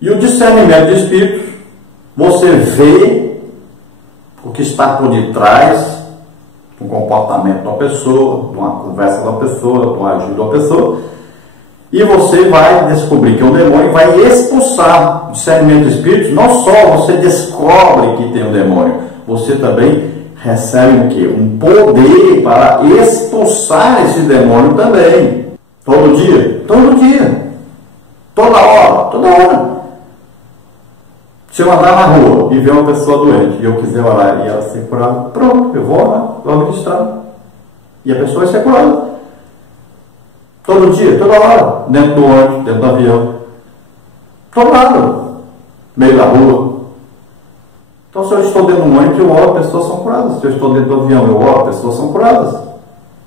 E o discernimento de espíritos, você vê o que está por detrás do comportamento de uma pessoa, de uma conversa de uma pessoa, de um agir de uma pessoa, e você vai descobrir que é um demônio, vai expulsar. O discernimento de espíritos, não só você descobre que tem um demônio, você também recebe o quê? Um poder para expulsar esse demônio também. Todo dia? Todo dia. Toda hora? Toda hora. Se eu andar na rua e ver uma pessoa doente e eu quiser orar e ela ser curada, pronto, eu vou orar, vou ministrar. E a pessoa vai ser curada. Todo dia, toda hora. Dentro do ônibus, dentro do avião. Todo lado. No meio da rua. Então, se eu estou dentro do ônibus, eu oro, as pessoas são curadas. Se eu estou dentro do avião, eu oro, as pessoas são curadas.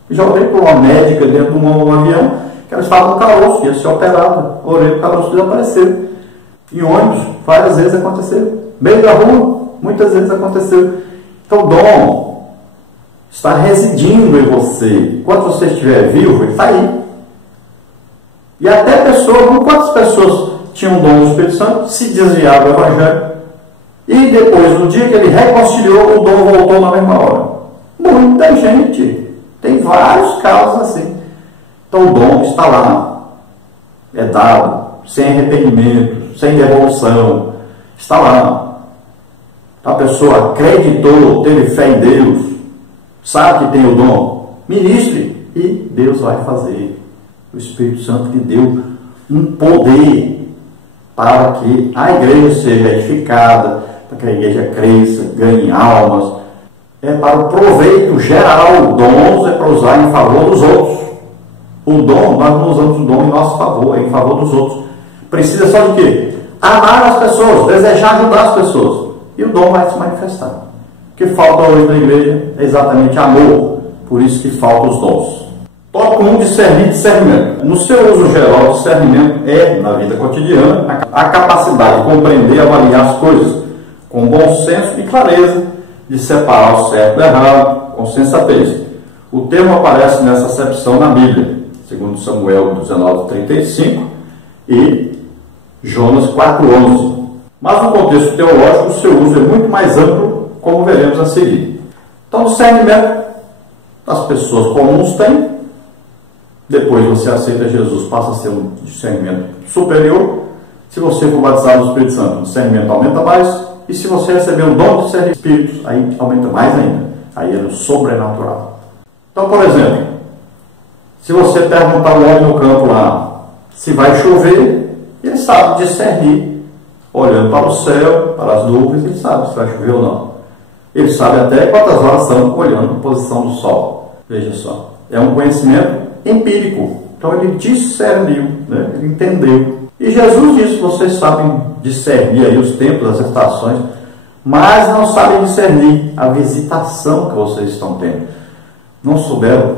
Eu já orei por uma médica dentro de um avião, que ela estava no caroço, ia ser operada. Orei para o caroço desaparecer. Em ônibus, várias vezes aconteceu. Meio da rua, muitas vezes aconteceu. Então, o dom está residindo em você. Enquanto você estiver vivo, ele está aí. E até pessoas, quantas pessoas tinham o dom do Espírito Santo, se desviaram do Evangelho, e depois, no dia que ele reconciliou, o dom voltou na mesma hora. Muita gente. Tem vários casos assim. Então, o dom está lá. É dado, sem arrependimento, sem devolução. Está lá. A pessoa acreditou, teve fé em Deus, sabe que tem o dom, ministre, e Deus vai fazer. O Espírito Santo lhe deu um poder para que a igreja seja edificada, para que a igreja cresça, ganhe almas. É para o proveito geral. Dons é para usar em favor dos outros. O dom, nós não usamos o dom em nosso favor, é em favor dos outros. Precisa só de quê? Amar as pessoas, desejar ajudar as pessoas. E o dom vai se manifestar. O que falta hoje na igreja é exatamente amor. Por isso que faltam os dons. Tópico 1, discernimento. No seu uso geral, discernimento é, na vida cotidiana, a capacidade de compreender e avaliar as coisas com bom senso e clareza, de separar o certo do errado, com sensatez. O termo aparece nessa acepção na Bíblia, segundo Samuel 19:35 e Jonas 4:11. Mas no contexto teológico, o seu uso é muito mais amplo, como veremos a seguir. Então, discernimento, as pessoas comuns têm. Depois você aceita Jesus, passa a ser um discernimento superior. Se você for batizado no Espírito Santo, o discernimento aumenta mais. E se você receber o dom de discernir espíritos, aí aumenta mais ainda. Aí é no sobrenatural. Então, por exemplo, se você perguntar um homem no campo lá se vai chover, ele sabe discernir, olhando para o céu, para as nuvens, ele sabe se vai chover ou não. Ele sabe até quantas horas são, olhando a posição do sol. Veja só, é um conhecimento empírico. Então ele discerniu, né? Ele entendeu. E Jesus disse: vocês sabem discernir aí os tempos, as estações, mas não sabem discernir a visitação que vocês estão tendo. Não souberam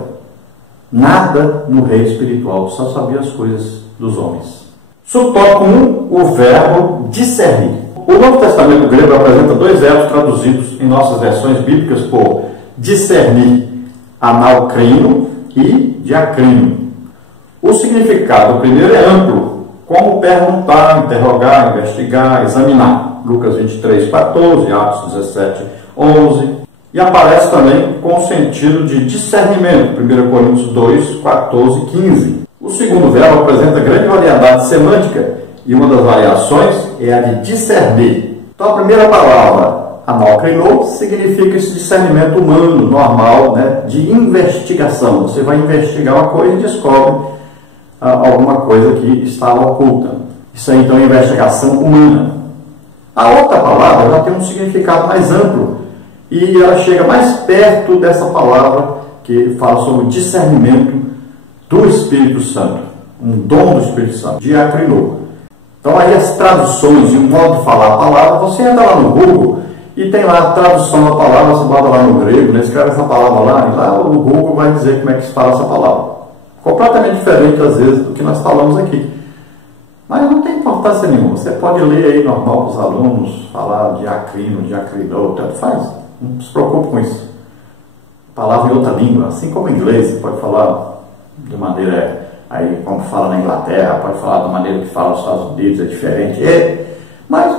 nada no reino espiritual, só sabiam as coisas dos homens. Subtópico 1, o verbo discernir. O Novo Testamento grego apresenta dois verbos traduzidos em nossas versões bíblicas por discernir, anaukrino e diakrino. O significado do primeiro é amplo, como perguntar, interrogar, investigar, examinar. Lucas 23:14, Atos 17:11. E aparece também com o sentido de discernimento, 1 Coríntios 2:14-15. O segundo verbo apresenta grande variedade semântica e uma das variações é a de discernir. Então, a primeira palavra, anaukrino, significa esse discernimento humano, normal, né, de investigação. Você vai investigar uma coisa e descobre alguma coisa que estava oculta. Isso aí, então, é investigação humana. A outra palavra já tem um significado mais amplo e ela chega mais perto dessa palavra que fala sobre o discernimento do Espírito Santo, um dom do Espírito Santo, diakrino. Então, aí as traduções e o modo de falar a palavra, você entra lá no Google e tem lá a tradução da palavra, você bota lá no grego, né, escreve essa palavra lá, e lá o Google vai dizer como é que se fala essa palavra. Completamente diferente, às vezes, do que nós falamos aqui. Mas não tem importância nenhuma. Você pode ler aí normal para os alunos, falar diacrino, diacrino, tanto faz. Não se preocupe com isso. Palavra em outra língua, assim como em inglês, você pode falar de maneira Aí, como fala na Inglaterra, pode falar da maneira que fala nos Estados Unidos, é diferente. Mas,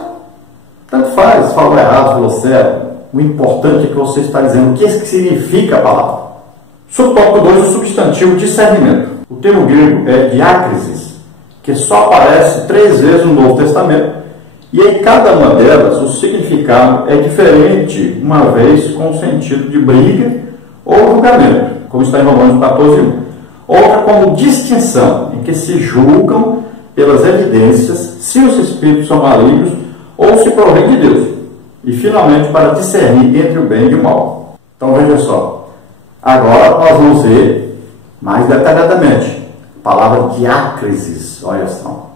tanto faz, falou errado, falou certo. O importante é que você está dizendo o que significa a palavra. Subtópico 2, o substantivo discernimento. O termo grego é diácrisis, que só aparece 3 vezes no Novo Testamento. E em cada uma delas, o significado é diferente, uma vez com o sentido de briga ou julgamento, como está em Romanos 14:1. Outra como distinção, em que se julgam pelas evidências se os espíritos são malignos ou se provém de Deus. E finalmente para discernir entre o bem e o mal. Então veja só, agora nós vamos ver mais detalhadamente a palavra diácrisis, olha só.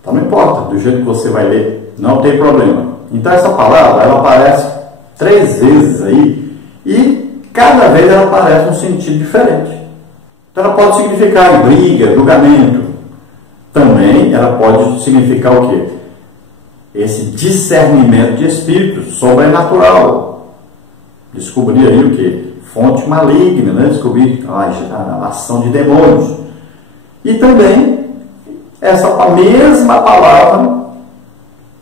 Então não importa, do jeito que você vai ler, não tem problema. Então essa palavra, ela aparece 3 vezes aí, e cada vez ela aparece um sentido diferente. Então ela pode significar briga, julgamento. Também ela pode significar o quê? Esse discernimento de espíritos, sobrenatural. Descobrir aí o quê? Fonte maligna, né? Descobrir a ação de demônios. E também essa mesma palavra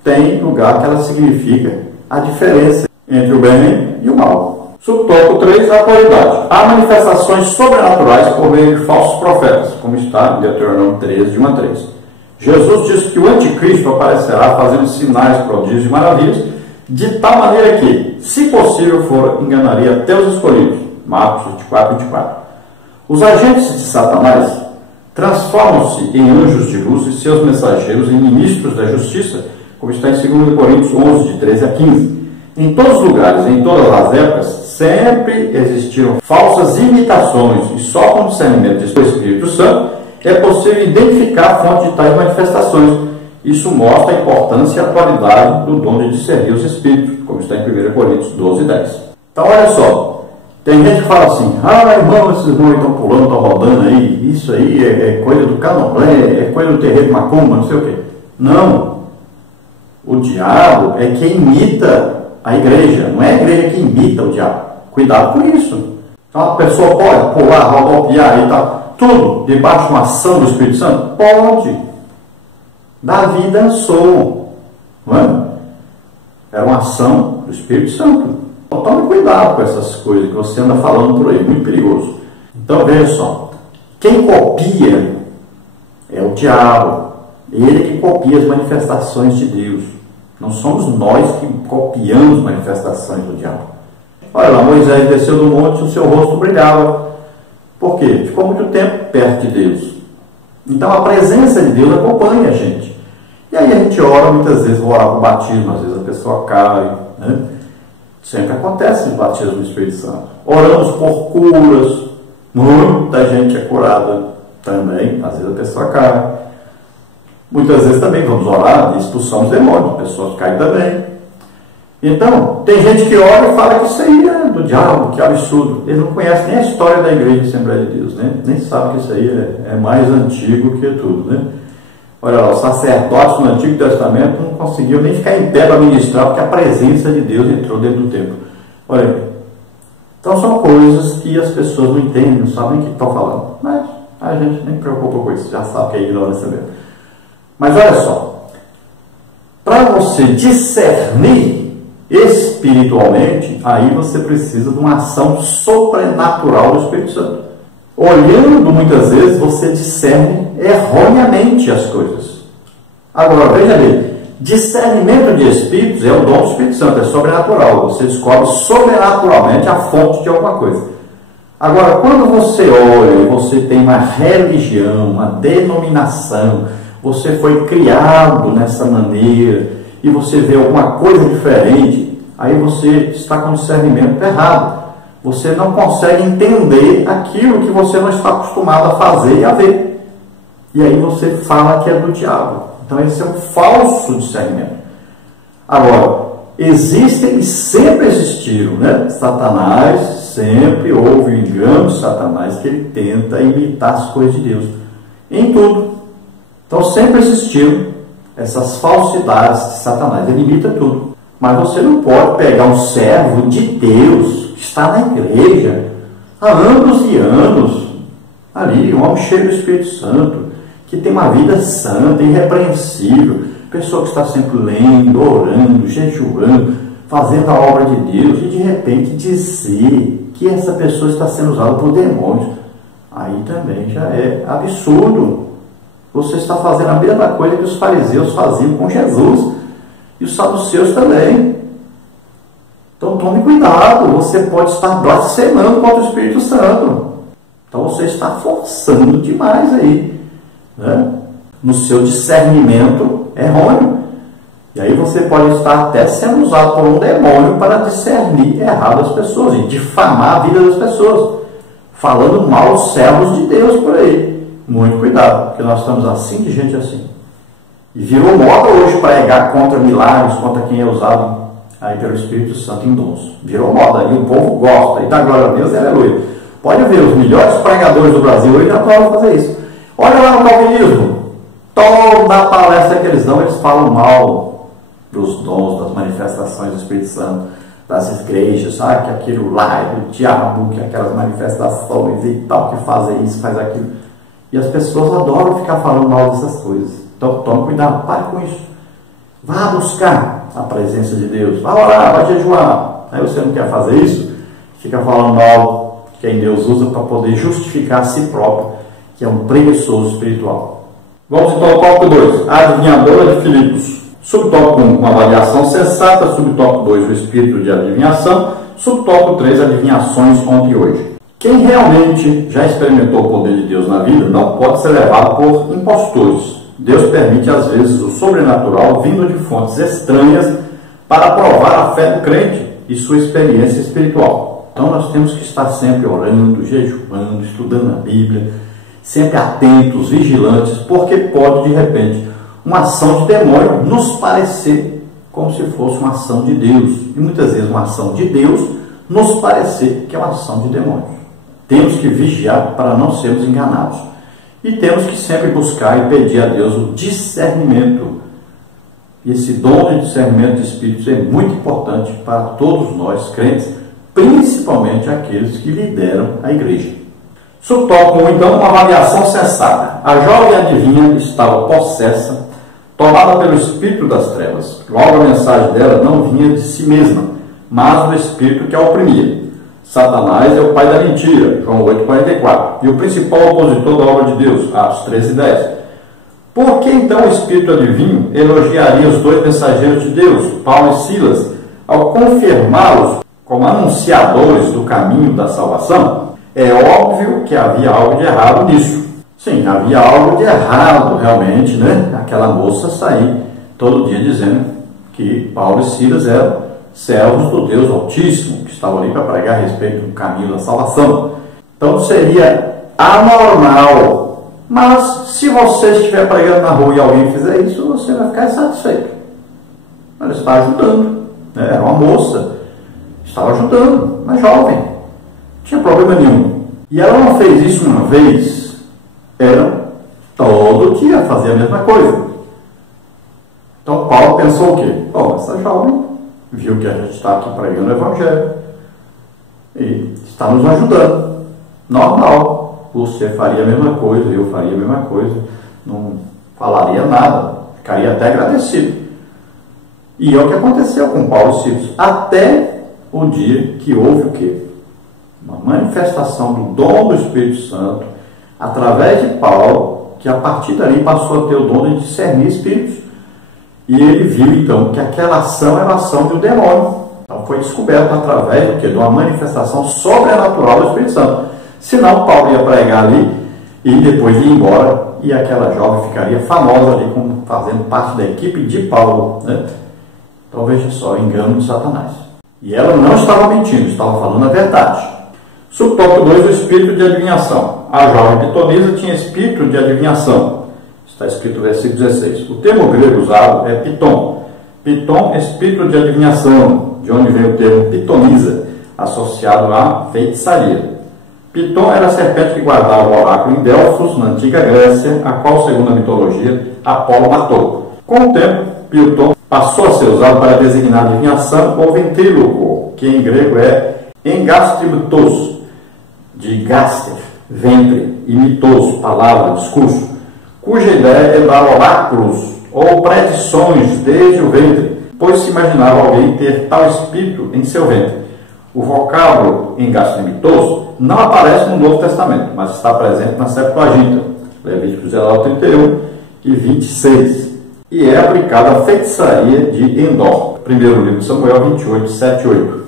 tem lugar que ela significa a diferença entre o bem e o mal. Subtópico 3, a atualidade. Há manifestações sobrenaturais por meio de falsos profetas, como está em Deuteronômio 13, de 1 a 3. Jesus disse que o anticristo aparecerá fazendo sinais, prodígios e maravilhas, de tal maneira que, se possível for, enganaria até os escolhidos. Marcos 24:24. Os agentes de Satanás transformam-se em anjos de luz e seus mensageiros em ministros da justiça, como está em 2 Coríntios 11, de 13 a 15. Em todos os lugares, em todas as épocas, sempre existiram falsas imitações, e só com o discernimento do Espírito Santo é possível identificar a fonte de tais manifestações. Isso mostra a importância e a atualidade do dom de discernir os Espíritos, como está em 1 Coríntios 12, 10. Então, olha só, tem gente que fala assim, irmão, esses irmãos estão pulando, estão rodando aí, isso aí é coisa do candomblé, é coisa do terreiro de macumba, não sei o quê. Não, o diabo é quem imita a igreja, não é a igreja que imita o diabo. Cuidado com isso. Então, a pessoa pode pular, rodopiar e tal, tudo debaixo de uma ação do Espírito Santo? Pode. Davi dançou, não é? Era uma ação do Espírito Santo. Então tome cuidado com essas coisas que você anda falando por aí, muito perigoso. Então veja só, quem copia é o diabo, ele que copia as manifestações de Deus. Não somos nós que copiamos manifestações do diabo. Olha lá, Moisés desceu do monte e o seu rosto brilhava. Por quê? Ficou muito tempo perto de Deus. Então a presença de Deus acompanha a gente. E aí a gente ora, muitas vezes vou orar para o batismo, às vezes a pessoa cai, né? Sempre acontece o batismo do Espírito Santo. Oramos por curas, muita gente é curada também, às vezes a pessoa cai. Muitas vezes também vamos orar e expulsamos demônios, a pessoa cai também. Então, tem gente que ora e fala que isso aí é do diabo, que absurdo. Ele não conhece nem a história da Igreja de Assembleia de Deus, né? Nem sabe que isso aí é mais antigo que tudo, né? Olha lá, os sacerdotes no Antigo Testamento não conseguiam nem ficar em pé para ministrar, porque a presença de Deus entrou dentro do templo. Olha aí. Então são coisas que as pessoas não entendem, não sabem o que estão falando. Mas a gente nem preocupa com isso, já sabe que é ignorância mesmo. Mas olha só, para você discernir espiritualmente, aí você precisa de uma ação sobrenatural do Espírito Santo. Olhando muitas vezes, você discerne erroneamente as coisas. Agora, veja ali, discernimento de espíritos é o dom do Espírito Santo, é sobrenatural. Você descobre sobrenaturalmente a fonte de alguma coisa. Agora, quando você olha, você tem uma religião, uma denominação, você foi criado nessa maneira, e você vê alguma coisa diferente, aí você está com discernimento errado. Você não consegue entender aquilo que você não está acostumado a fazer e a ver. E aí você fala que é do diabo. Então esse é um falso discernimento. Agora, existem e sempre existiram, né? Satanás, sempre houve o engano de Satanás, que ele tenta imitar as coisas de Deus. Em tudo. Então sempre existiram essas falsidades de Satanás. Ele imita tudo. Mas você não pode pegar um servo de Deus que está na igreja há anos e anos. ali, um homem cheio do Espírito Santo, que tem uma vida santa, irrepreensível, pessoa que está sempre lendo, orando, jejuando, fazendo a obra de Deus, e de repente dizer que essa pessoa está sendo usada por demônios, aí também já é absurdo. Você está fazendo a mesma coisa que os fariseus faziam com Jesus, e os saduceus também. Então tome cuidado, você pode estar blasfemando contra o Espírito Santo. Então você está forçando demais aí, né? No seu discernimento errôneo. E aí você pode estar até sendo usado por um demônio para discernir errado as pessoas e difamar a vida das pessoas, falando mal os servos de Deus por aí. Muito cuidado, porque nós estamos assim de gente assim. E virou moda hoje pregar contra milagres, contra quem é usado aí pelo Espírito Santo em dons. Virou moda, e o povo gosta, e dá glória a Deus, aleluia. Pode ver, os melhores pregadores do Brasil hoje já podem fazer isso. Olha lá no calvinismo, toda a palestra que eles dão, eles falam mal dos dons, das manifestações do Espírito Santo, das igrejas, sabe? Que aquilo lá é do diabo, que aquelas manifestações e tal, que fazem isso, faz aquilo. E as pessoas adoram ficar falando mal dessas coisas. Então tome cuidado, pare com isso. Vá buscar a presença de Deus, vá orar, vá jejuar. Aí você não quer fazer isso, fica falando mal de quem Deus usa para poder justificar a si próprio, que é um preguiçoso espiritual. Vamos então ao tópico 2, a adivinhadora de Filipos. Subtópico 1, uma avaliação sensata. Subtópico 2, o espírito de adivinhação. Subtópico 3, adivinhações ontem e hoje. Quem realmente já experimentou o poder de Deus na vida não pode ser levado por impostores. Deus permite às vezes o sobrenatural vindo de fontes estranhas para provar a fé do crente e sua experiência espiritual. Então nós temos que estar sempre orando, jejuando, estudando a Bíblia, sempre atentos, vigilantes, porque pode de repente uma ação de demônio nos parecer como se fosse uma ação de Deus. E muitas vezes uma ação de Deus nos parecer que é uma ação de demônios. Temos que vigiar para não sermos enganados. E temos que sempre buscar e pedir a Deus o discernimento. E esse dom de discernimento de espíritos é muito importante para todos nós crentes, principalmente aqueles que lideram a igreja. Subtópico 1, então, uma avaliação sensata. A jovem adivinha estava possessa, tomada pelo espírito das trevas. Logo a mensagem dela não vinha de si mesma, mas do espírito que a oprimia. Satanás é o pai da mentira, João 8,44, e o principal opositor da obra de Deus, Atos 13,10. Por que então o espírito adivinho elogiaria os dois mensageiros de Deus, Paulo e Silas, ao confirmá-los como anunciadores do caminho da salvação? É óbvio que havia algo de errado nisso. Sim, havia algo de errado realmente, né? Aquela moça sair todo dia dizendo que Paulo e Silas eram servos do Deus Altíssimo, que estavam ali para pregar a respeito do caminho da salvação. Então seria anormal. Mas se você estiver pregando na rua e alguém fizer isso, você vai ficar insatisfeito. Ela está ajudando, né? Era uma moça, estava ajudando, uma jovem, não tinha problema nenhum. E ela não fez isso uma vez, era todo dia fazer a mesma coisa. Então Paulo pensou o quê? Bom, essa jovem viu que a gente está aqui pregando o Evangelho e está nos ajudando. Normal, você faria a mesma coisa, eu faria a mesma coisa, não falaria nada, ficaria até agradecido. E é o que aconteceu com Paulo e Silas, até o dia que houve o quê? Uma manifestação do dom do Espírito Santo através de Paulo, que a partir dali passou a ter o dom de discernir espíritos. E ele viu então que aquela ação era a ação de um demônio. Então foi descoberto através do quê? De uma manifestação sobrenatural do Espírito Santo. Senão Paulo ia pregar ali e depois ia embora, e aquela jovem ficaria famosa ali como fazendo parte da equipe de Paulo, né? Então veja só, engano de Satanás. E ela não estava mentindo, estava falando a verdade. Subtópico 2, o espírito de adivinhação. A jovem pitonisa tinha espírito de adivinhação. Está escrito no versículo 16. O termo grego usado é piton. Piton, espírito de adivinhação, de onde vem o termo pitonisa, associado à feitiçaria. Piton era a serpente que guardava o oráculo em Delfos, na antiga Grécia, a qual, segundo a mitologia, Apolo matou. Com o tempo, Piton passou a ser usado para designar adivinhação ou ventríloco, que em grego é engastribtos, de gaster, ventre, imitoso, palavra, discurso, cuja ideia é dar oráculos ou predições desde o ventre, pois se imaginava alguém ter tal espírito em seu ventre. O vocábulo engastroimitoso não aparece no Novo Testamento, mas está presente na Septuaginta, Levíticos 31 e 26, e é aplicado à feitiçaria de Endor, primeiro livro de Samuel 28, 7 e 8.